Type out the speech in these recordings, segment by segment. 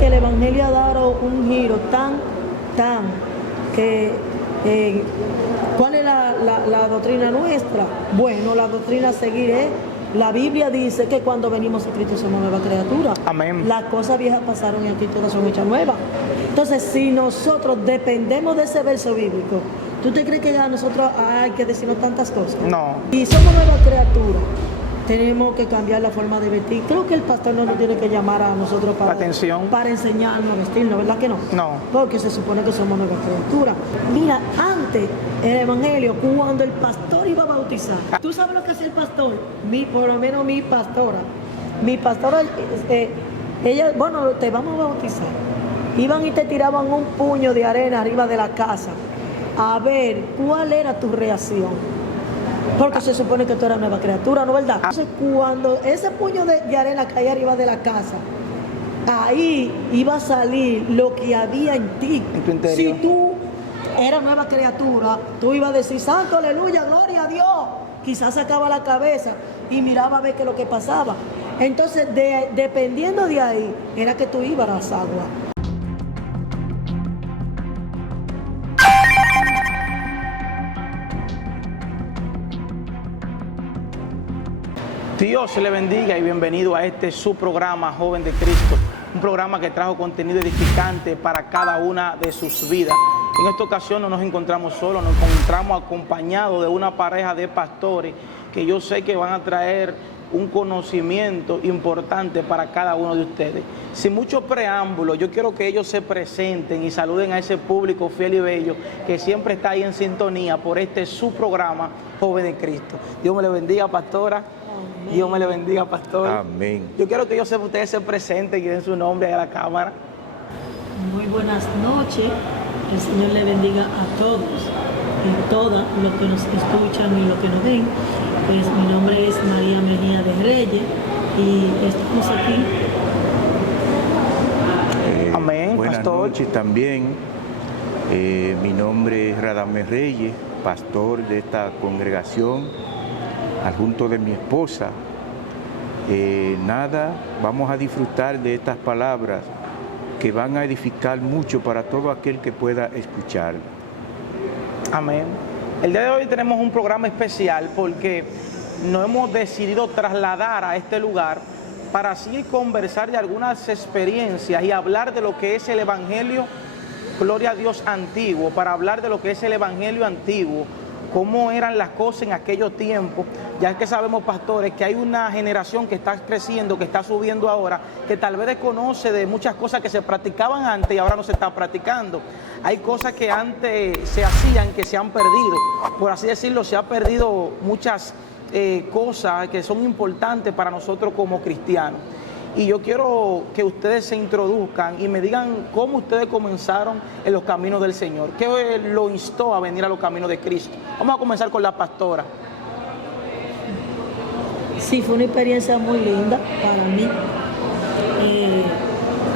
que el Evangelio ha dado un giro que ¿cuál es la doctrina nuestra? Bueno, la doctrina a seguir es, la Biblia dice que cuando venimos a Cristo somos nueva criatura. Amén. Las cosas viejas pasaron y aquí todas son hechas nuevas. Entonces, si nosotros dependemos de ese verso bíblico, ¿tú te crees que ya nosotros hay que decirnos tantas cosas? No. Y somos nueva criatura. Tenemos que cambiar la forma de vestir. Creo que el pastor no nos tiene que llamar a nosotros para enseñarnos a vestirnos, ¿verdad que no? No. Porque se supone que somos nuevas criaturas. Mira, antes, el Evangelio, cuando el pastor iba a bautizar, ¿tú sabes lo que hacía el pastor? Por lo menos mi pastora, ella, bueno, te vamos a bautizar. Iban y te tiraban un puño de arena arriba de la casa a ver cuál era tu reacción. Porque se supone que tú eras nueva criatura, ¿no, verdad? Entonces, cuando ese puño de arena caía arriba de la casa, ahí iba a salir lo que había en ti. En tu interior. Si tú eras nueva criatura, tú ibas a decir, santo, aleluya, gloria a Dios. Quizás sacaba la cabeza y miraba a ver qué es lo que pasaba. Entonces, dependiendo de ahí, era que tú ibas a las aguas. Dios le bendiga y bienvenido a su programa Joven de Cristo, un programa que trajo contenido edificante para cada una de sus vidas. En esta ocasión no nos encontramos solos, nos encontramos acompañados de una pareja de pastores que yo sé que van a traer un conocimiento importante para cada uno de ustedes. Sin mucho preámbulo, yo quiero que ellos se presenten y saluden a ese público fiel y bello que siempre está ahí en sintonía por su programa Joven de Cristo. Dios me le bendiga, pastora. Amén. Dios me le bendiga, pastor. Amén. Yo quiero que ustedes se presenten y den su nombre a la cámara. Muy buenas noches. El Señor le bendiga a todos y todas los que nos escuchan y los que nos ven. Pues mi nombre es María Mejía de Reyes y estamos aquí. Amén, buenas pastor. Noches también. Mi nombre es Radamés Reyes, pastor de esta congregación, adjunto de mi esposa. Vamos a disfrutar de estas palabras que van a edificar mucho para todo aquel que pueda escuchar. Amén. El día de hoy tenemos un programa especial porque nos hemos decidido trasladar a este lugar para así conversar de algunas experiencias y hablar de lo que es el Evangelio, gloria a Dios, antiguo, para hablar de lo que es el Evangelio antiguo, cómo eran las cosas en aquellos tiempos, ya que sabemos, pastores, que hay una generación que está creciendo, que está subiendo ahora, que tal vez desconoce de muchas cosas que se practicaban antes y ahora no se está practicando. Hay cosas que antes se hacían que se han perdido, por así decirlo, se han perdido muchas cosas que son importantes para nosotros como cristianos. Y yo quiero que ustedes se introduzcan y me digan cómo ustedes comenzaron en los caminos del Señor. ¿Qué lo instó a venir a los caminos de Cristo? Vamos a comenzar con la pastora. Sí, fue una experiencia muy linda para mí.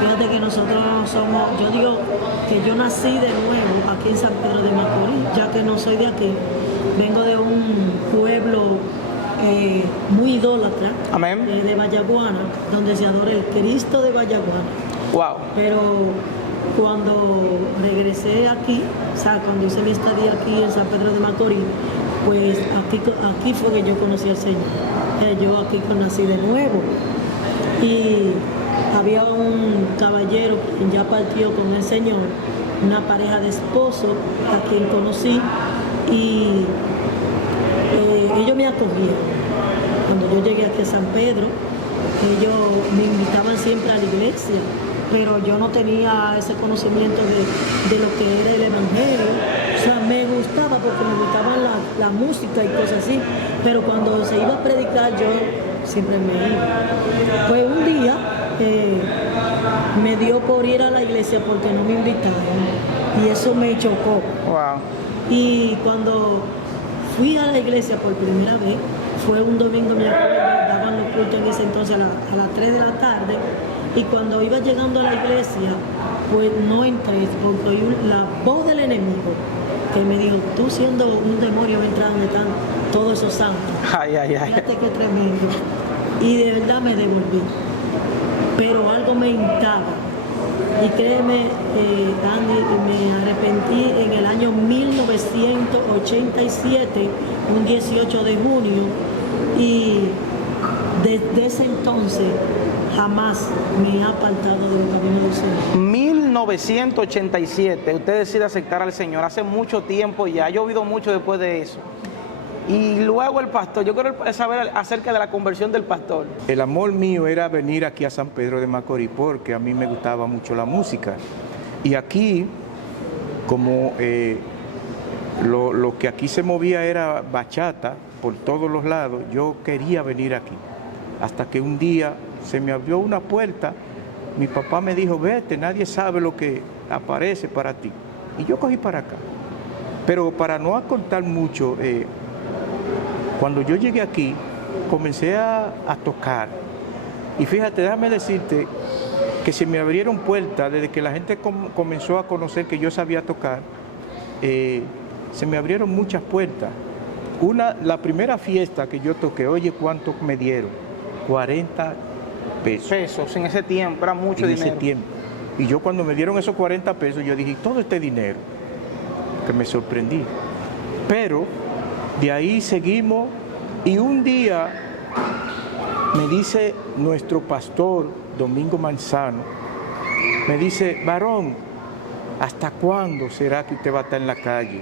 Fíjate que nosotros somos, yo digo que yo nací de nuevo aquí en San Pedro de Macorís, ya que no soy de aquí. Vengo de un pueblo muy idólatra. Amén. De Vallaguana, donde se adora el Cristo de Vallaguana. Wow. Pero cuando regresé aquí, o sea, cuando hice mi estadía aquí en San Pedro de Macorís, pues aquí fue que yo conocí al Señor. Yo aquí nací de nuevo. Y había un caballero que ya partió con el Señor, una pareja de esposos a quien conocí, y ellos me acogieron. Cuando yo llegué aquí a San Pedro, ellos me invitaban siempre a la iglesia, pero yo no tenía ese conocimiento de lo que era el Evangelio. O sea, me gustaba porque me gustaba la música y cosas así, pero cuando se iba a predicar yo siempre me iba. Pues un día me dio por ir a la iglesia porque no me invitaron y eso me chocó. Wow. Y cuando fui a la iglesia por primera vez, fue un domingo, me acuerdo, daban los cultos en ese entonces a las 3 de la tarde, y cuando iba llegando a la iglesia, pues no entré, porque oí la voz del enemigo que me dijo, tú siendo un demonio va a entrar donde están todos esos santos. Ay, ay, ay. Fíjate qué tremendo. Y de verdad me devolví. Pero algo me hincaba Y créeme, Andy, me arrepentí en el año 1987, un 18 de junio, y desde ese entonces jamás me he apartado de los caminos del Señor. 1987, usted decide aceptar al Señor, hace mucho tiempo ya, ha llovido mucho después de eso. Y luego el pastor, yo quiero saber acerca de la conversión del pastor. El amor mío era venir aquí a San Pedro de Macorís porque a mí me gustaba mucho la música. Y aquí, como lo que aquí se movía era bachata por todos los lados, yo quería venir aquí. Hasta que un día se me abrió una puerta, mi papá me dijo, vete, nadie sabe lo que aparece para ti. Y yo cogí para acá. Pero para no contar mucho, cuando yo llegué aquí, comencé a tocar. Y fíjate, déjame decirte que se me abrieron puertas desde que la gente comenzó a conocer que yo sabía tocar. Se me abrieron muchas puertas. La primera fiesta que yo toqué, oye, ¿cuánto me dieron? 40 pesos. Pesos, en ese tiempo, era mucho en dinero. ese tiempo. Y yo cuando me dieron esos 40 pesos, yo dije, todo este dinero, que me sorprendí. Pero de ahí seguimos y un día me dice nuestro pastor, Domingo Manzano, me dice, varón, ¿hasta cuándo será que usted va a estar en la calle?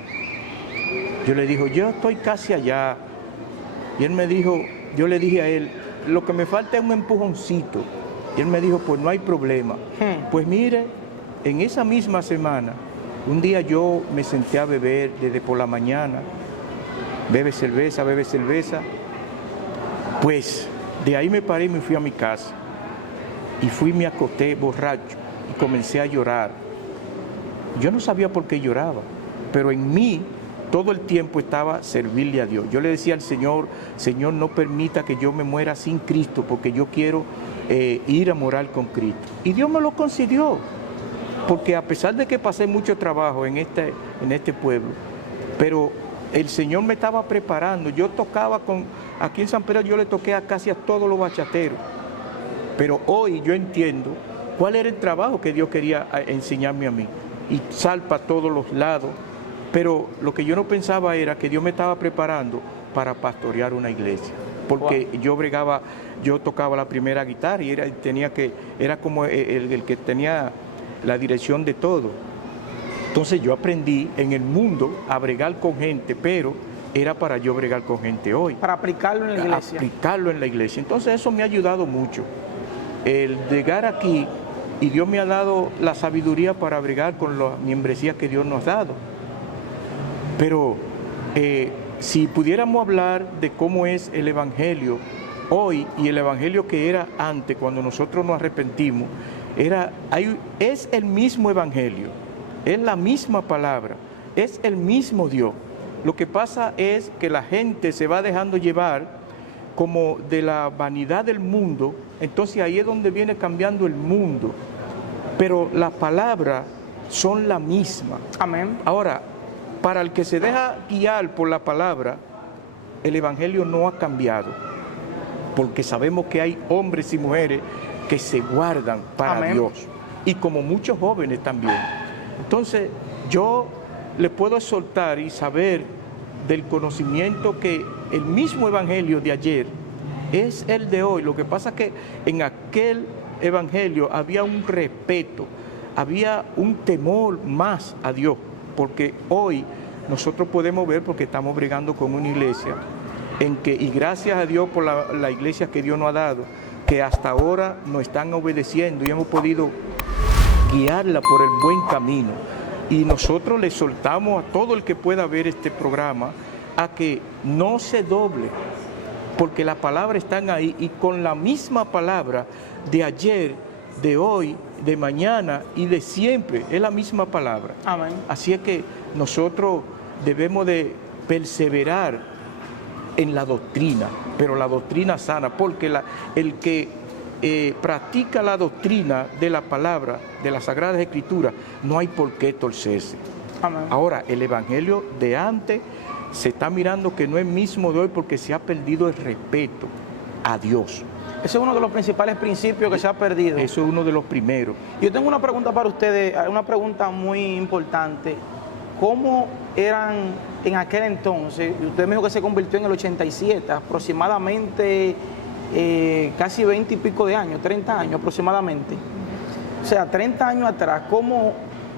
Yo le digo, yo estoy casi allá. Y él me dijo, yo le dije a él, lo que me falta es un empujoncito. Y él me dijo, pues no hay problema. Pues mire, en esa misma semana, un día yo me senté a beber desde por la mañana, bebe cerveza. Pues de ahí me paré y me fui a mi casa. Y me acosté borracho y comencé a llorar. Yo no sabía por qué lloraba, pero en mí todo el tiempo estaba servirle a Dios. Yo le decía al Señor, Señor, no permita que yo me muera sin Cristo, porque yo quiero ir a morar con Cristo. Y Dios me lo concedió, porque a pesar de que pasé mucho trabajo en este pueblo, pero el Señor me estaba preparando. Yo tocaba aquí en San Pedro yo le toqué casi a todos los bachateros, pero hoy yo entiendo cuál era el trabajo que Dios quería enseñarme a mí, y salpa a todos los lados. Pero lo que yo no pensaba era que Dios me estaba preparando para pastorear una iglesia, porque yo tocaba la primera guitarra y era como el que tenía la dirección de todo. Entonces yo aprendí en el mundo a bregar con gente, pero era para yo bregar con gente hoy. Para aplicarlo en la iglesia. Aplicarlo en la iglesia. Entonces eso me ha ayudado mucho. El llegar aquí, y Dios me ha dado la sabiduría para bregar con la membresía que Dios nos ha dado. Pero si pudiéramos hablar de cómo es el Evangelio hoy y el Evangelio que era antes, cuando nosotros nos arrepentimos, es el mismo Evangelio, es la misma palabra, es el mismo Dios. Lo que pasa es que la gente se va dejando llevar como de la vanidad del mundo, entonces ahí es donde viene cambiando el mundo. Pero las palabras son la misma. Amén. Ahora, para el que se deja guiar por la palabra, el Evangelio no ha cambiado, porque sabemos que hay hombres y mujeres que se guardan para Amén. Dios, y como muchos jóvenes también. Entonces, yo le puedo exhortar y saber del conocimiento que el mismo Evangelio de ayer es el de hoy. Lo que pasa es que en aquel Evangelio había un respeto, había un temor más a Dios, porque hoy nosotros podemos ver, porque estamos bregando con una iglesia y gracias a Dios por la iglesia que Dios nos ha dado, que hasta ahora nos están obedeciendo y hemos podido guiarla por el buen camino. Y nosotros le soltamos a todo el que pueda ver este programa a que no se doble, porque las palabras están ahí, y con la misma palabra de ayer, de hoy, de mañana y de siempre, es la misma palabra. Amén. Así es que nosotros debemos de perseverar en la doctrina, pero la doctrina sana, porque el que practica la doctrina de la palabra, de las Sagradas Escrituras, no hay por qué torcerse. Amén. Ahora, el Evangelio de antes se está mirando que no es mismo de hoy, porque se ha perdido el respeto. a Dios. Ese es uno de los principales principios que se ha perdido. Eso es uno de los primeros. Yo tengo una pregunta para ustedes, una pregunta muy importante. ¿Cómo eran en aquel entonces? Usted me dijo que se convirtió en el 87, aproximadamente casi 20 y pico de años, 30 años aproximadamente. O sea, 30 años atrás, ¿cómo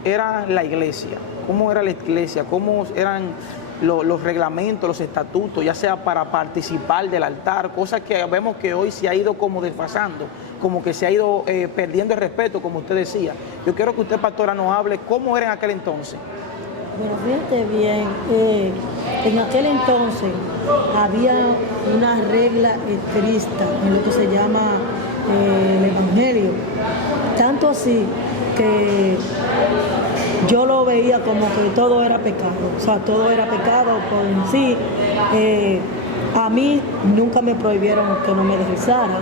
era la iglesia? ¿Cómo era la iglesia? ¿Cómo eran los reglamentos, los estatutos, ya sea para participar del altar? Cosas que vemos que hoy se ha ido como desfasando, como que se ha ido perdiendo el respeto, como usted decía. Yo quiero que usted, pastora, nos hable cómo era en aquel entonces. Bueno, fíjate bien, en aquel entonces había una regla estricta en lo que se llama el Evangelio, tanto así que yo lo veía como que todo era pecado, o sea, todo era pecado por en sí. A mí nunca me prohibieron que no me desrizara,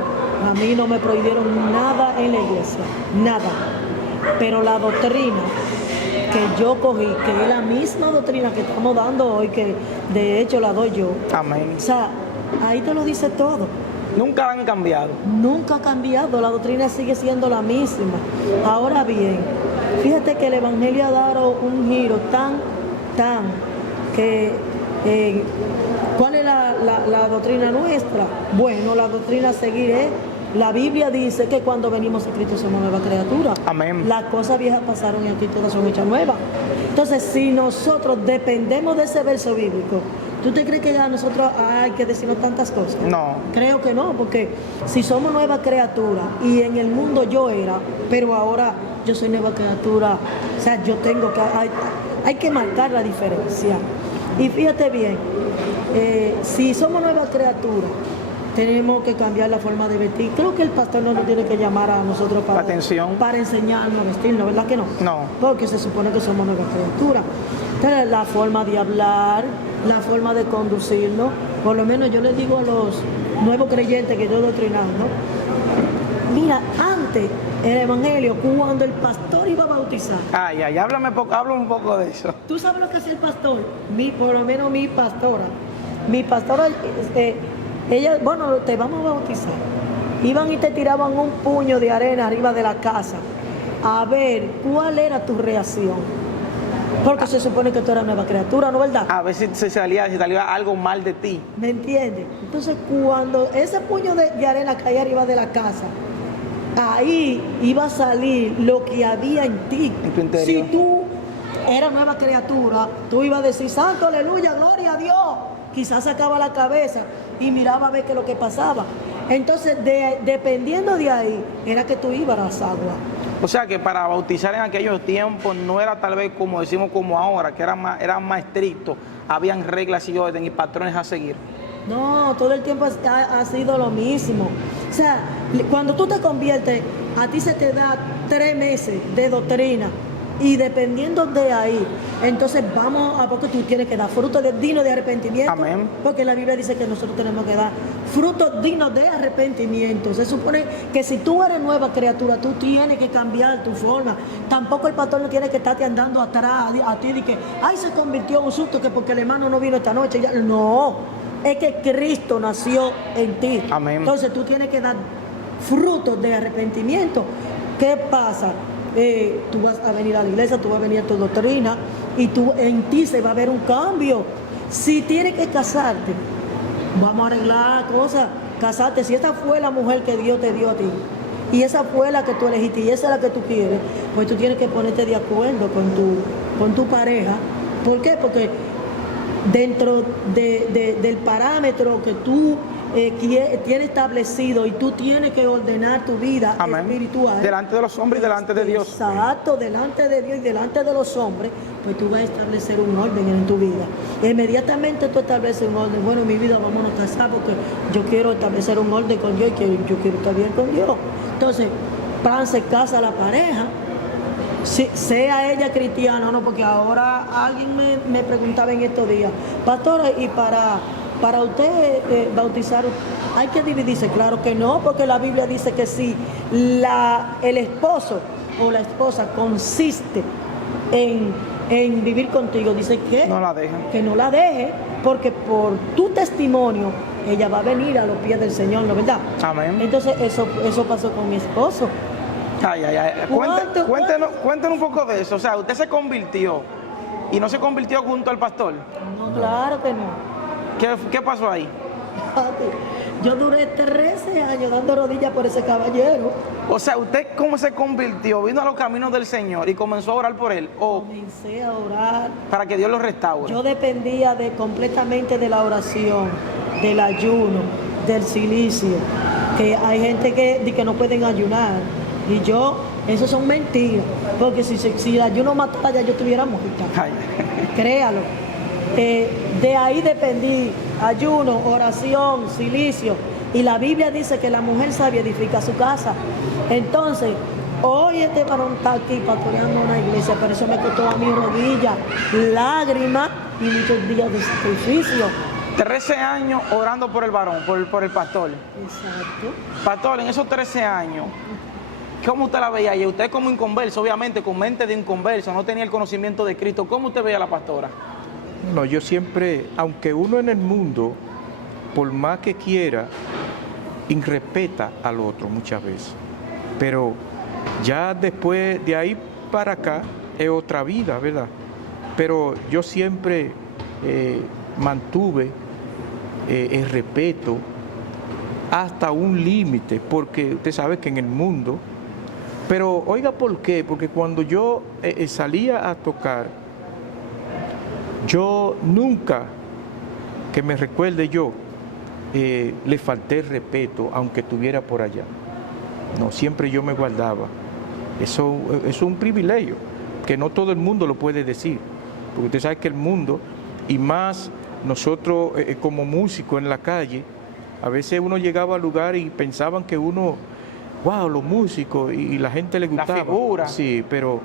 a mí no me prohibieron nada en la iglesia, nada, pero la doctrina que yo cogí, que es la misma doctrina que estamos dando hoy, que de hecho la doy yo. Amén. O sea, ahí te lo dice todo. Nunca han cambiado. Nunca ha cambiado, la doctrina sigue siendo la misma. Ahora bien, fíjate que el Evangelio ha dado un giro tan, que ¿cuál es la doctrina nuestra? Bueno, la doctrina a seguir es, la Biblia dice que cuando venimos a Cristo somos nueva criatura. Amén. Las cosas viejas pasaron y aquí todas son hechas nuevas. Entonces, si nosotros dependemos de ese verso bíblico, ¿tú te crees que ya nosotros hay que decirnos tantas cosas? No. Creo que no, porque si somos nueva criatura y en el mundo yo era, pero ahora yo soy nueva criatura, o sea, yo tengo que, hay que marcar la diferencia. Y fíjate bien, si somos nueva criatura, tenemos que cambiar la forma de vestir. Creo que el pastor no nos tiene que llamar a nosotros para, atención, para enseñarnos a vestirnos, ¿verdad que no? No. Porque se supone que somos nueva criatura. Entonces, la forma de hablar, la forma de conducirnos, por lo menos yo les digo a los nuevos creyentes que yo doctrinando, mira, antes el evangelio, cuando el pastor iba a bautizar, ay, háblame un poco de eso. ¿tú sabes lo que hacía el pastor? Por lo menos mi pastora, ella, bueno, te vamos a bautizar. Iban y te tiraban un puño de arena arriba de la casa a ver cuál era tu reacción. Porque se supone que tú eras nueva criatura, ¿no es verdad? A ver si salía algo mal de ti. ¿Me entiendes? Entonces, cuando ese puño de arena caía arriba de la casa, ahí iba a salir lo que había en ti. En tu interior. Si tú eras nueva criatura, tú ibas a decir, santo, aleluya, gloria a Dios. Quizás sacaba la cabeza y miraba a ver qué es lo que pasaba. Entonces, dependiendo de ahí, era que tú ibas a las aguas. O sea que para bautizar en aquellos tiempos no era tal vez como decimos como ahora, que eran más estrictos, habían reglas y orden y patrones a seguir. No, todo el tiempo ha sido lo mismo. O sea, cuando tú te conviertes, a ti se te da 3 meses de doctrina. Y dependiendo de ahí, entonces vamos a, porque tú tienes que dar frutos dignos de arrepentimiento. Amén. Porque la Biblia dice que nosotros tenemos que dar frutos dignos de arrepentimiento. Se supone que si tú eres nueva criatura, tú tienes que cambiar tu forma. Tampoco el pastor no tiene que estarte andando atrás a ti de que, ay, se convirtió en un susto que porque el hermano no vino esta noche. No, es que Cristo nació en ti. Amén. Entonces tú tienes que dar frutos de arrepentimiento. ¿Qué pasa? Tú vas a venir a la iglesia, tú vas a venir a tu doctrina y en ti se va a ver un cambio. Si tienes que casarte, vamos a arreglar cosas, casarte. Si esa fue la mujer que Dios te dio a ti y esa fue la que tú elegiste y esa es la que tú quieres, pues tú tienes que ponerte de acuerdo con tu pareja. ¿Por qué? Porque dentro del parámetro que tú tiene establecido y tú tienes que ordenar tu vida espiritual delante de los hombres y delante de Dios. Exacto, delante de Dios y delante de los hombres, pues tú vas a establecer un orden en tu vida. Inmediatamente tú estableces un orden. Bueno, en mi vida vámonos a casar porque yo quiero establecer un orden con Dios y yo quiero estar bien con Dios. Entonces, se casa la pareja, sea ella cristiana o no, porque ahora alguien me preguntaba en estos días, pastora, y para usted bautizar, ¿hay que dividirse? Claro que no, porque la Biblia dice que si el esposo o la esposa consiste en vivir contigo, dice que no la dejen. Que no la deje, porque por tu testimonio ella va a venir a los pies del Señor, ¿no verdad? Amén. Entonces eso pasó con mi esposo. Ay, ay, ay. ¿Cuánto? Cuéntenos un poco de eso. O sea, usted se convirtió y no se convirtió junto al pastor. No, claro que no. ¿Qué pasó ahí? Yo duré 13 años dando rodillas por ese caballero. O sea, ¿usted cómo se convirtió? Vino a los caminos del Señor y comenzó a orar por él. O Comencé a orar. para que Dios lo restaure. Yo dependía completamente de la oración, del ayuno, del silicio. Que hay gente que no pueden ayunar. Y eso son mentiras. Porque si el ayuno matara ya yo estuviera muerta. Ay. Créalo. De ahí dependí, ayuno, oración, silicio. Y la Biblia dice que la mujer sabia edifica su casa. Entonces, hoy este varón está aquí pastoreando una iglesia, pero eso me costó a mi rodillas, lágrimas y muchos días de sacrificio. 13 años orando por el varón, por el pastor. Exacto. Pastor, en esos 13 años, ¿cómo usted la veía? Y usted como inconverso, obviamente, con mente de inconverso, no tenía el conocimiento de Cristo. ¿Cómo usted veía a la pastora? No, yo siempre, aunque uno en el mundo, por más que quiera, irrespeta al otro muchas veces. Pero ya después de ahí para acá es otra vida, ¿verdad? Pero yo siempre mantuve el respeto hasta un límite, porque usted sabe que en el mundo, pero oiga, ¿por qué? Porque cuando yo salía a tocar, yo nunca, que me recuerde yo, le falté el respeto, aunque estuviera por allá. No, siempre yo me guardaba. Eso es un privilegio, que no todo el mundo lo puede decir. Porque usted sabe que el mundo, y más nosotros como músicos en la calle, a veces uno llegaba al lugar y pensaban que uno, wow, los músicos, y la gente le gustaba. La figura. Sí, pero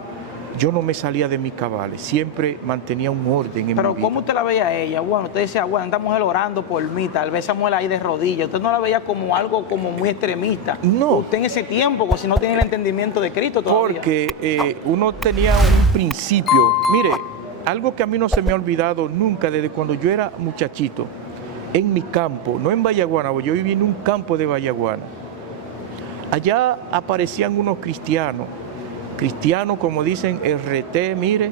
yo no me salía de mis cabales, siempre mantenía un orden en Pero mi vida. ¿cómo usted la veía a ella? Bueno, usted decía, bueno, esta mujer orando por mí, tal vez esa mujer ahí de rodillas. Usted no la veía como algo como muy extremista. No. Usted en ese tiempo, pues si no tiene el entendimiento de Cristo todavía. Porque uno tenía un principio. Mire, algo que a mí no se me ha olvidado nunca desde cuando yo era muchachito, en mi campo, no en Vallaguana, yo viví en un campo de Vallaguana. Allá aparecían unos cristianos, como dicen RT, mire,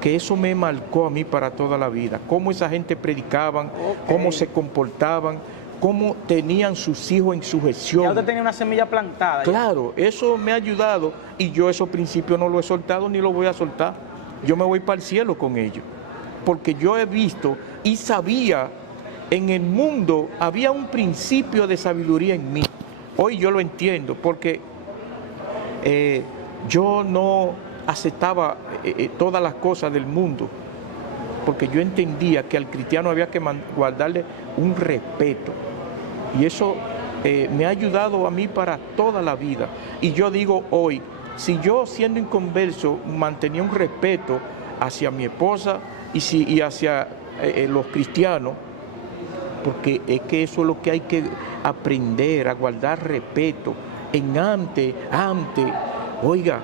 que eso me marcó a mí para toda la vida. Cómo esa gente predicaban, cómo se comportaban, cómo tenían sus hijos en sujeción. Ya usted tenía una semilla plantada. Claro, eso me ha ayudado y yo esos principios no los he soltado ni los voy a soltar. Yo me voy para el cielo con ellos, porque yo he visto y sabía, en el mundo había un principio de sabiduría en mí. Hoy yo lo entiendo, porque yo no aceptaba todas las cosas del mundo, porque yo entendía que al cristiano había que guardarle un respeto. Y eso me ha ayudado a mí para toda la vida. Y yo digo hoy, si yo siendo inconverso mantenía un respeto hacia mi esposa y hacia los cristianos, porque es que eso es lo que hay que aprender, a guardar respeto. Antes, oiga,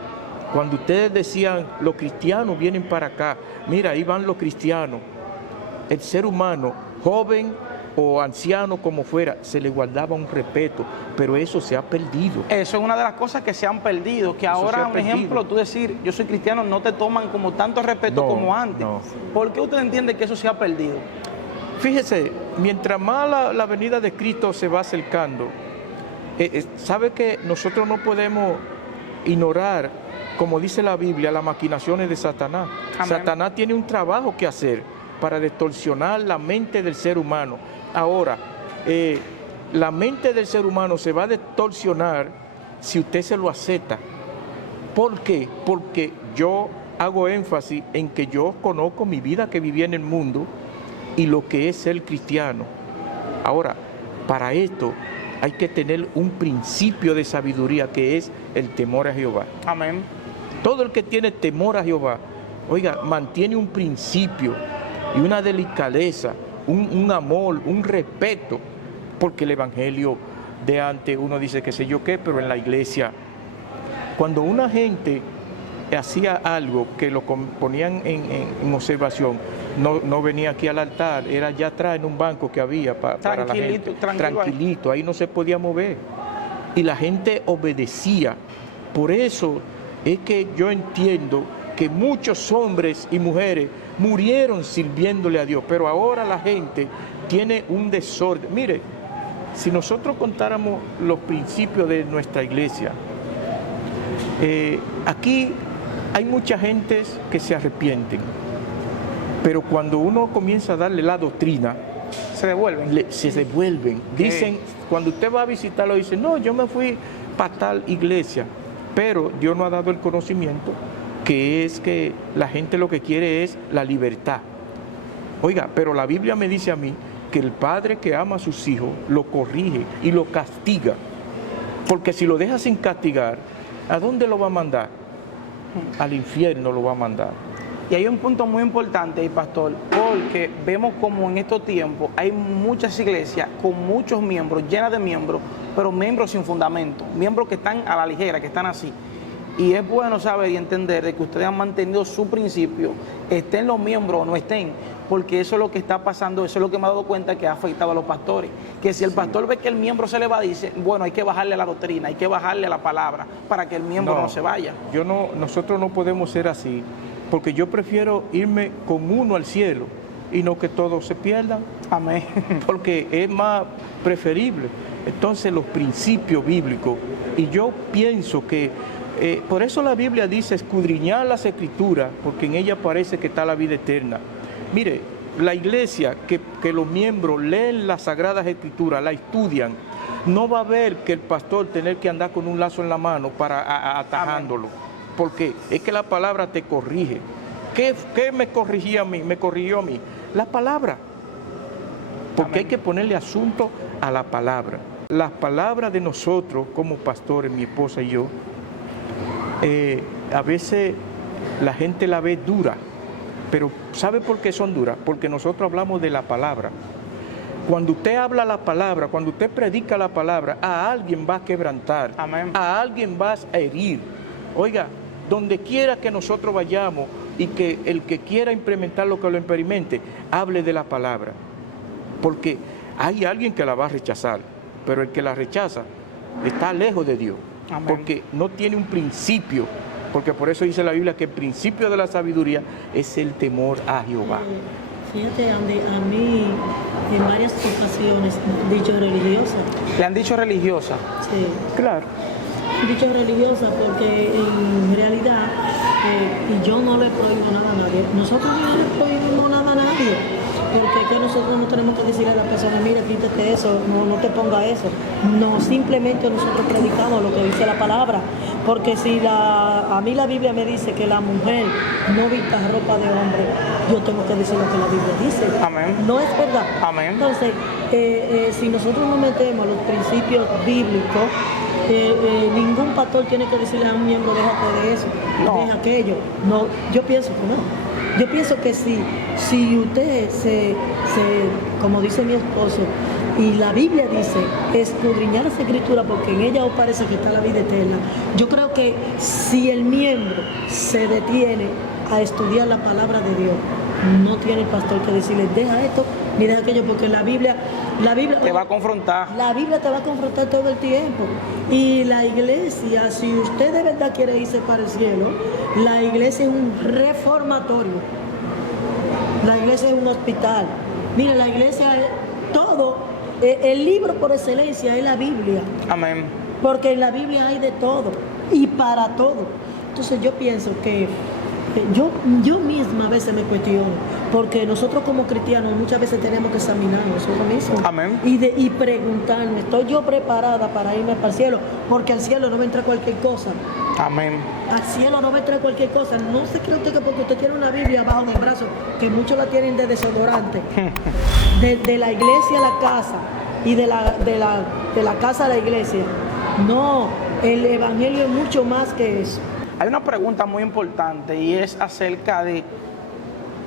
cuando ustedes decían, los cristianos vienen para acá, mira, ahí van los cristianos, el ser humano, joven o anciano como fuera, se le guardaba un respeto, pero eso se ha perdido. Eso es una de las cosas que se han perdido, que ahora, un ejemplo, tú decir, yo soy cristiano, no te toman como tanto respeto como antes. No. ¿Por qué usted entiende que eso se ha perdido? Fíjese, mientras más la venida de Cristo se va acercando, sabe que nosotros no podemos ignorar, como dice la Biblia, las maquinaciones de Satanás. Amén. Satanás tiene un trabajo que hacer para distorsionar la mente del ser humano. Ahora, la mente del ser humano se va a distorsionar si usted se lo acepta. ¿Por qué? Porque yo hago énfasis en que yo conozco mi vida que viví en el mundo y lo que es ser cristiano. Ahora, para esto hay que tener un principio de sabiduría que es el temor a Jehová. Amén. Todo el que tiene temor a Jehová, oiga, mantiene un principio y una delicadeza, un amor, un respeto, porque el evangelio de antes uno dice que sé yo qué, pero en la iglesia, cuando una gente hacía algo que lo ponían en observación, no venía aquí al altar, era allá atrás en un banco que había para la gente. Tranquilito, ahí no se podía mover. Y la gente obedecía. Por eso es que yo entiendo que muchos hombres y mujeres murieron sirviéndole a Dios, pero ahora la gente tiene un desorden. Mire, si nosotros contáramos los principios de nuestra iglesia, aquí hay mucha gente que se arrepienten, pero cuando uno comienza a darle la doctrina, Se devuelven. se devuelven. Dicen, cuando usted va a visitarlo, dice, no, yo me fui para tal iglesia, pero Dios no ha dado el conocimiento, que es que la gente lo que quiere es la libertad. Oiga, pero la Biblia me dice a mí que el padre que ama a sus hijos lo corrige y lo castiga, porque si lo deja sin castigar, ¿a dónde lo va a mandar? Al infierno lo va a mandar. Y hay un punto muy importante, pastor, porque vemos como en estos tiempos hay muchas iglesias con muchos miembros, llenas de miembros, pero miembros sin fundamento, miembros que están a la ligera, que están así. Y es bueno saber y entender de que ustedes han mantenido su principio, estén los miembros o no estén, porque eso es lo que está pasando, eso es lo que me he dado cuenta que ha afectado a los pastores. Que si el pastor ve que el miembro se le va, dice, bueno, hay que bajarle a la doctrina, hay que bajarle a la palabra para que el miembro no se vaya. Nosotros no podemos ser así, porque yo prefiero irme con uno al cielo y no que todos se pierdan. Amén. Porque es más preferible. Entonces los principios bíblicos, y yo pienso que por eso la Biblia dice escudriñar las escrituras, porque en ella parece que está la vida eterna. Mire, la iglesia que los miembros leen las sagradas escrituras, la estudian, no va a ver que el pastor tener que andar con un lazo en la mano para atajándolo, porque es que la palabra te corrige. ¿Qué me corrigía a mí? Me corrigió a mí la palabra, porque hay que ponerle asunto a la palabra. Las palabras de nosotros como pastores, mi esposa y yo, a veces la gente la ve dura, pero ¿sabe por qué son duras? Porque nosotros hablamos de la palabra. Cuando usted habla la palabra, cuando usted predica la palabra, a alguien va a quebrantar, Amén. A alguien va a herir. Oiga, donde quiera que nosotros vayamos y que el que quiera implementar lo que lo experimente, hable de la palabra. Porque hay alguien que la va a rechazar, pero el que la rechaza está lejos de Dios. Amén. Porque no tiene un principio, porque por eso dice la Biblia que el principio de la sabiduría es el temor a Jehová. Fíjate, Andy, a mí en varias ocasiones me han dicho religiosa. ¿Le han dicho religiosa? Sí, Claro. he dicho religiosa porque en realidad, y yo no le prohíbo nada a nadie, nosotros no le prohibimos nada a nadie, porque es que nosotros no tenemos que decirle a la persona, mira, quítate eso, no te ponga eso. No, simplemente nosotros predicamos lo que dice la palabra, porque si a mí la Biblia me dice que la mujer no vista ropa de hombre, yo tengo que decir lo que la Biblia dice. Amén. No es verdad. Amén. Entonces, si nosotros nos metemos a los principios bíblicos, ningún pastor tiene que decirle a un miembro, déjate de eso, No. deja aquello. No, yo pienso que no. Yo pienso que si usted como dice mi esposo, y la Biblia dice, escudriñar las escrituras porque en ella os parece que está la vida eterna, yo creo que si el miembro se detiene a estudiar la palabra de Dios, no tiene el pastor que decirle, deja esto, ni deja aquello, porque la Biblia Te va a confrontar. la Biblia te va a confrontar todo el tiempo. Y la iglesia, si usted de verdad quiere irse para el cielo, la iglesia es un reformatorio. La iglesia es un hospital. Mira, la iglesia es todo. El libro por excelencia es la Biblia. Amén. Porque en la Biblia hay de todo y para todo. Entonces yo pienso que yo misma a veces me cuestiono, porque nosotros como cristianos muchas veces tenemos que examinar nosotros mismos. Amén. Y preguntarme, ¿estoy yo preparada para irme para el cielo? Porque al cielo no va a entrar cualquier cosa. Amén. Al cielo no va a entrar cualquier cosa. No se cree usted que porque usted tiene una Biblia bajo del brazo, que muchos la tienen de desodorante, de la iglesia a la casa y de la casa a la iglesia. No, el evangelio es mucho más que eso. Hay una pregunta muy importante y es acerca de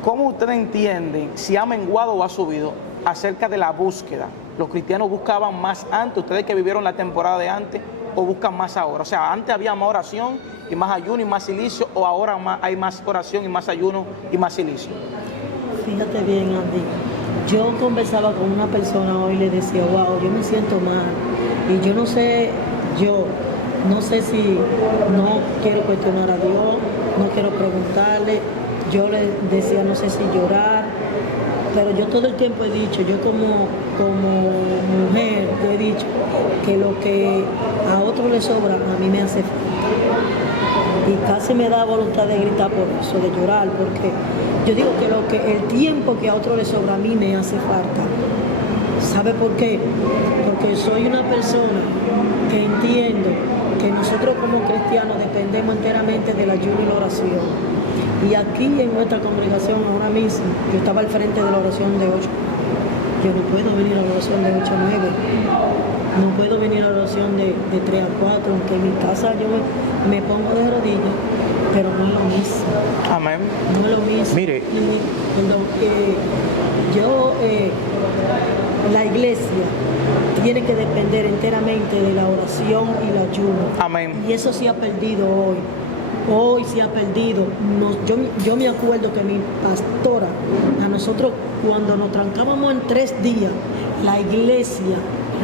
cómo ustedes entienden si ha menguado o ha subido acerca de la búsqueda. Los cristianos buscaban más antes, ustedes que vivieron la temporada de antes, o buscan más ahora? O sea, antes había más oración y más ayuno y más silicio, o ahora hay más oración y más ayuno y más silicio. Fíjate bien, Andy. Yo conversaba con una persona hoy y le decía, wow, yo me siento mal. Y yo no sé si no quiero cuestionar a Dios, no quiero preguntarle. Yo le decía, no sé si llorar. Pero yo todo el tiempo he dicho, yo como mujer he dicho que lo que a otro le sobra, a mí me hace falta. Y casi me da voluntad de gritar por eso, de llorar, porque yo digo que el tiempo que a otro le sobra, a mí me hace falta. ¿Sabe por qué? Porque soy una persona que entiendo que nosotros como cristianos dependemos enteramente del ayuno y la oración. Y aquí en nuestra congregación ahora mismo, yo estaba al frente de la oración de 8. Yo no puedo venir a la oración de 8 a 9. No puedo venir a la oración de 3 a 4, aunque en mi casa yo me pongo de rodillas, pero no es lo mismo. Amén. No es lo mismo. Mire. La iglesia tiene que depender enteramente de la oración y el ayuno. Amén. Y eso se ha perdido hoy. Hoy se ha perdido. Yo me acuerdo que mi pastora, a nosotros cuando nos trancábamos en 3 días, la iglesia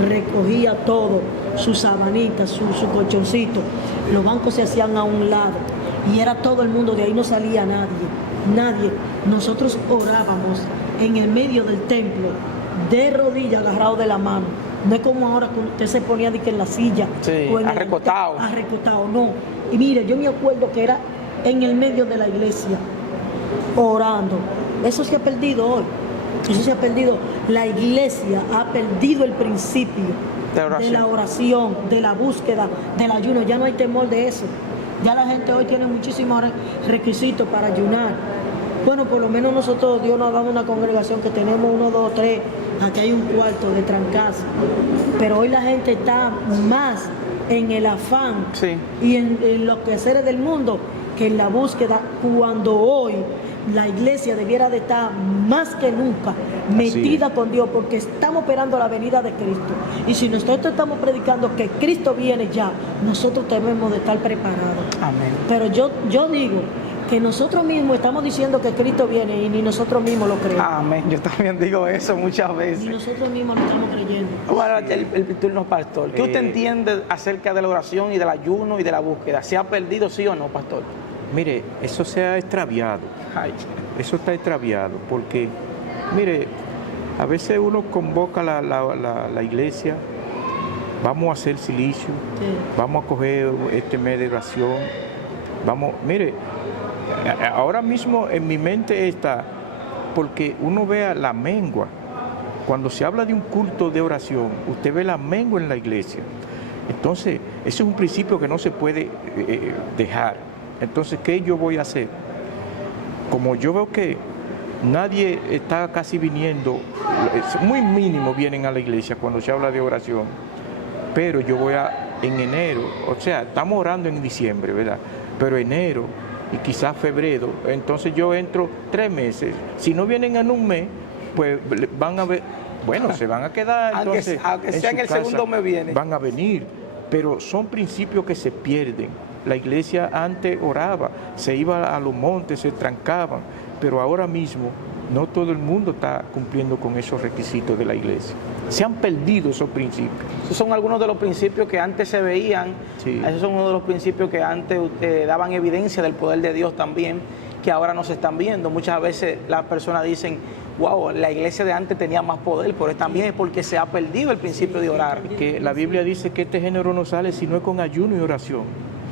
recogía todo, sus sabanitas, su colchoncito, los bancos se hacían a un lado y era todo el mundo, de ahí no salía nadie. Nosotros orábamos en el medio del templo, de rodillas, agarrado de la mano. No es como ahora que usted se ponía de que en la silla. Sí, o en arrecotado. Arrecotado, no. Y mire, yo me acuerdo que era en el medio de la iglesia, orando. Eso se ha perdido hoy. Eso se ha perdido. La iglesia ha perdido el principio de la oración, de la búsqueda, del ayuno. Ya no hay temor de eso. Ya la gente hoy tiene muchísimos requisitos para ayunar. Bueno, por lo menos nosotros, Dios nos ha dado una congregación que tenemos 1, 2, 3, aquí hay un cuarto de trancazo. Pero hoy la gente está más en el afán y en los quehaceres del mundo que en la búsqueda, cuando hoy la iglesia debiera de estar más que nunca metida con Dios, porque estamos esperando la venida de Cristo. Y si nosotros estamos predicando que Cristo viene ya, nosotros debemos de estar preparados. Amén. Pero yo digo que nosotros mismos estamos diciendo que Cristo viene y ni nosotros mismos lo creemos. Amén. Yo también digo eso muchas veces. Ni nosotros mismos lo estamos creyendo. Ahora, el turno, pastor. ¿Qué usted entiende acerca de la oración y del ayuno y de la búsqueda? ¿Se ha perdido, sí o no, pastor? Mire, eso se ha extraviado. Ay. Eso está extraviado porque, mire, a veces uno convoca la iglesia, vamos a hacer silicio, vamos a coger este mes de oración, mire, ahora mismo en mi mente está, porque uno vea la mengua, cuando se habla de un culto de oración, usted ve la mengua en la iglesia. Entonces, ese es un principio que no se puede dejar. Entonces, ¿qué yo voy a hacer? Como yo veo que nadie está casi viniendo, es muy mínimo vienen a la iglesia cuando se habla de oración, pero yo voy en enero, o sea, estamos orando en diciembre, ¿verdad? Pero enero y quizás febrero, entonces yo entro 3 meses. Si no vienen en un mes, pues van a ver, bueno, se van a quedar, entonces, aunque sea en el segundo mes viene. Van a venir, pero son principios que se pierden. La iglesia antes oraba, se iba a los montes, se trancaban, pero ahora mismo no todo el mundo está cumpliendo con esos requisitos de la iglesia. Se han perdido esos principios. Esos son algunos de los principios que antes se veían, sí. Esos son uno de los principios que antes daban evidencia del poder de Dios también, que ahora no se están viendo. Muchas veces las personas dicen, wow, la iglesia de antes tenía más poder, pero también es porque se ha perdido el principio de orar. Que la Biblia dice que este género no sale si no es con ayuno y oración.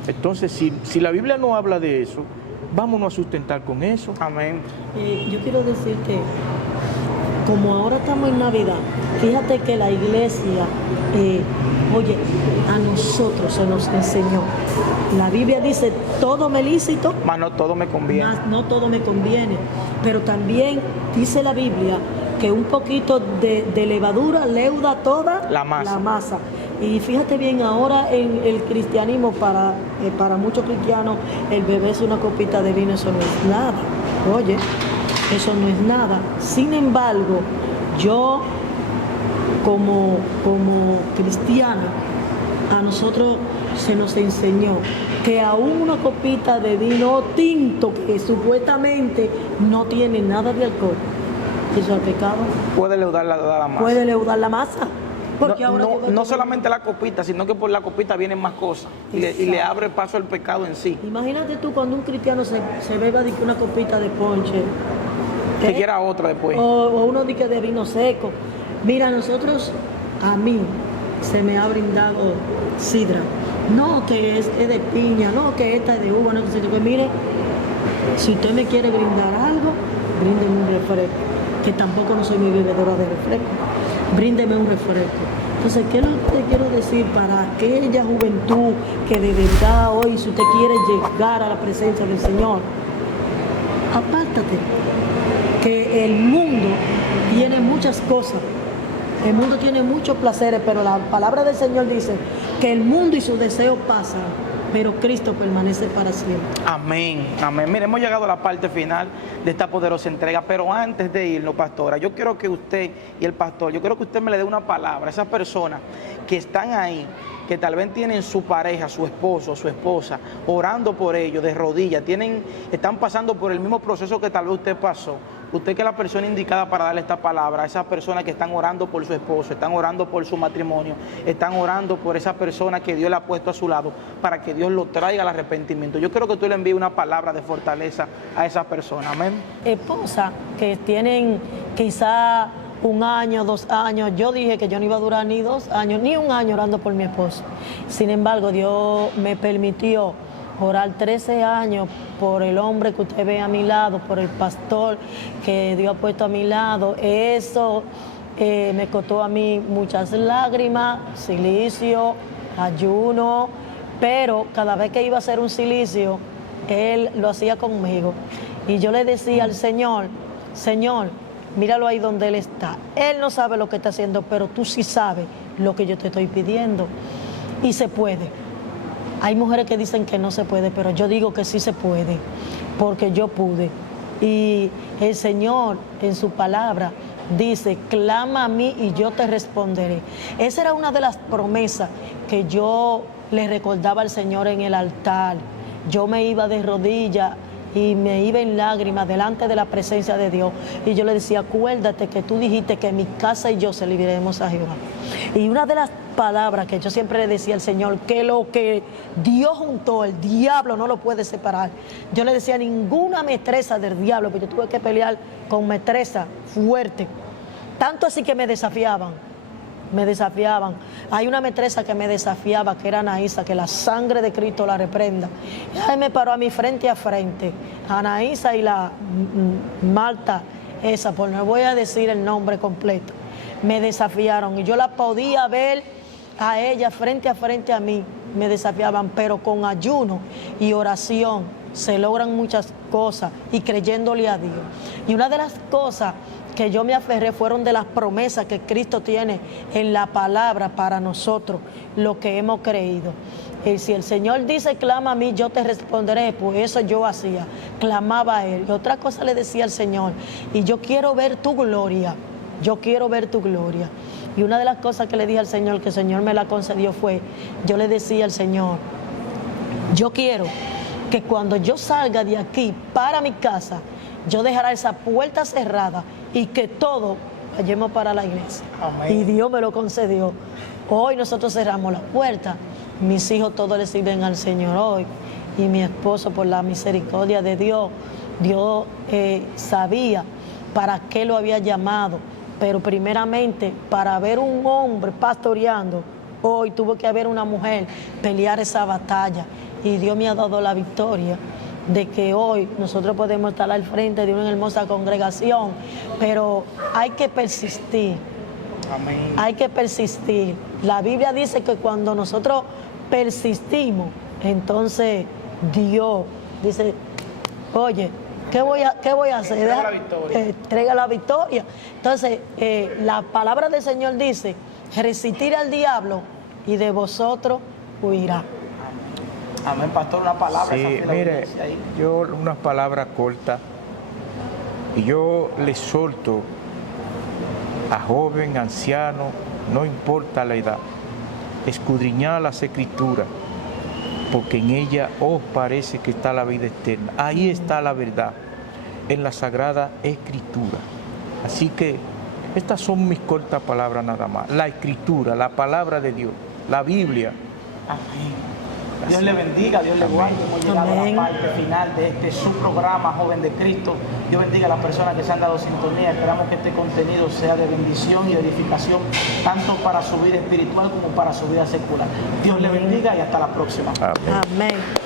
Entonces, si la Biblia no habla de eso, vámonos a sustentar con eso. Amén. Yo quiero decir que, como ahora estamos en Navidad, fíjate que la iglesia, oye, a nosotros se nos enseñó. La Biblia dice, todo me lícito, mas no todo me conviene. Mas no todo me conviene. Pero también dice la Biblia que un poquito de levadura leuda toda la masa. Y fíjate bien, ahora en el cristianismo, para muchos cristianos, el beberse una copita de vino, eso no es nada. Oye, eso no es nada. Sin embargo, yo como cristiana, a nosotros se nos enseñó que aún una copita de vino tinto que supuestamente no tiene nada de alcohol, eso es pecado, Puede leudar la masa. puede leudar la masa. Porque No, ahora no, yo veo no todo- solamente la copita, sino que por la copita vienen más cosas y le Exacto. abre paso al pecado en sí. Imagínate tú cuando un cristiano se beba de que una copita de ponche. Que ¿eh? quiera otra después. O uno de que de vino seco. Mira, nosotros, a mí, se me ha brindado sidra. No que es de piña, no que esta es de uva, no que sé yo. Pues mire, si usted me quiere brindar algo, bríndeme un refresco. Que tampoco no soy muy bebedora de refresco. Bríndeme un refresco. Entonces, ¿qué es lo que te quiero decir para aquella juventud que de verdad hoy, si usted quiere llegar a la presencia del Señor, apártate? Que el mundo tiene muchas cosas, el mundo tiene muchos placeres, pero la palabra del Señor dice que el mundo y sus deseos pasan, pero Cristo permanece para siempre. Amén, amén. Mire, hemos llegado a la parte final de esta poderosa entrega, pero antes de irnos, pastora, yo quiero que usted y el pastor, yo quiero que usted me le dé una palabra a esas personas que están ahí, que tal vez tienen su pareja, su esposo, su esposa, orando por ellos de rodillas, están pasando por el mismo proceso que tal vez usted pasó. Usted que es la persona indicada para darle esta palabra a esas personas que están orando por su esposo, están orando por su matrimonio, están orando por esa persona que Dios le ha puesto a su lado para que Dios lo traiga al arrepentimiento. Yo quiero que tú le envíes una palabra de fortaleza a esa persona. Amén. Esposas que tienen quizá 1 año, 2 años, yo dije que yo no iba a durar ni 2 años, ni 1 año orando por mi esposo. Sin embargo, Dios me permitió orar 13 años por el hombre que usted ve a mi lado, por el pastor que Dios ha puesto a mi lado. Eso me costó a mí muchas lágrimas, silicio, ayuno, pero cada vez que iba a hacer un silicio, Él lo hacía conmigo. Y yo le decía al Señor, Señor, míralo ahí donde Él está. Él no sabe lo que está haciendo, pero tú sí sabes lo que yo te estoy pidiendo. Y se puede. Hay mujeres que dicen que no se puede, pero yo digo que sí se puede, porque yo pude. Y el Señor en su palabra dice, clama a mí y yo te responderé. Esa era una de las promesas que yo le recordaba al Señor en el altar. Yo me iba de rodillas y me iba en lágrimas delante de la presencia de Dios. Y yo le decía, acuérdate que tú dijiste que mi casa y yo serviremos a Jehová. Y una de las palabras que yo siempre le decía al Señor, que lo que Dios juntó, el diablo no lo puede separar. Yo le decía, ninguna metresa del diablo, porque yo tuve que pelear con metresa fuerte. Tanto así que me desafiaban. Hay una metresa que me desafiaba, que era Anaísa, que la sangre de Cristo la reprenda. Ella me paró a mí frente a frente, Anaísa y la Marta, esa, pues no voy a decir el nombre completo, me desafiaron y yo la podía ver a ella frente a mí, me desafiaban, pero con ayuno y oración se logran muchas cosas y creyéndole a Dios. Y una de las cosas que yo me aferré fueron de las promesas que Cristo tiene en la palabra para nosotros, lo que hemos creído. Y si el Señor dice, clama a mí, yo te responderé, pues eso yo hacía, clamaba a Él. Y otra cosa le decía al Señor, y yo quiero ver tu gloria, yo quiero ver tu gloria. Y una de las cosas que le dije al Señor, que el Señor me la concedió fue, yo le decía al Señor, yo quiero que cuando yo salga de aquí para mi casa, yo dejaré esa puerta cerrada y que todos vayamos para la iglesia. Amén. Y Dios me lo concedió. Hoy nosotros cerramos la puerta. Mis hijos todos le sirven al Señor hoy. Y mi esposo, por la misericordia de Dios, Dios sabía para qué lo había llamado. Pero primeramente, para ver un hombre pastoreando, hoy tuvo que haber una mujer pelear esa batalla. Y Dios me ha dado la victoria de que hoy nosotros podemos estar al frente de una hermosa congregación, pero hay que persistir. Amén. Hay que persistir. La Biblia dice que cuando nosotros persistimos, entonces Dios dice, oye, ¿qué voy a hacer? Entrega la victoria. Entrega la victoria. Entonces, la palabra del Señor dice, resistir al diablo y de vosotros huirá. Amén, pastor, una palabra. Sí, esa fue la mire, audiencia ahí. yo unas palabras cortas y yo le exhorto a joven, anciano, no importa la edad, escudriñad las Escrituras, porque en ella os parece que está la vida eterna. Ahí está la verdad, en la Sagrada Escritura. Así que estas son mis cortas palabras nada más. La Escritura, la palabra de Dios, la Biblia. Amén. Dios le bendiga, Dios le guarde. Hemos llegado a Amén. la parte final de este su programa, Joven de Cristo. Dios bendiga a las personas que se han dado sintonía. Esperamos que este contenido sea de bendición y edificación, tanto para su vida espiritual como para su vida secular. Dios le bendiga y hasta la próxima. Amén. Amén.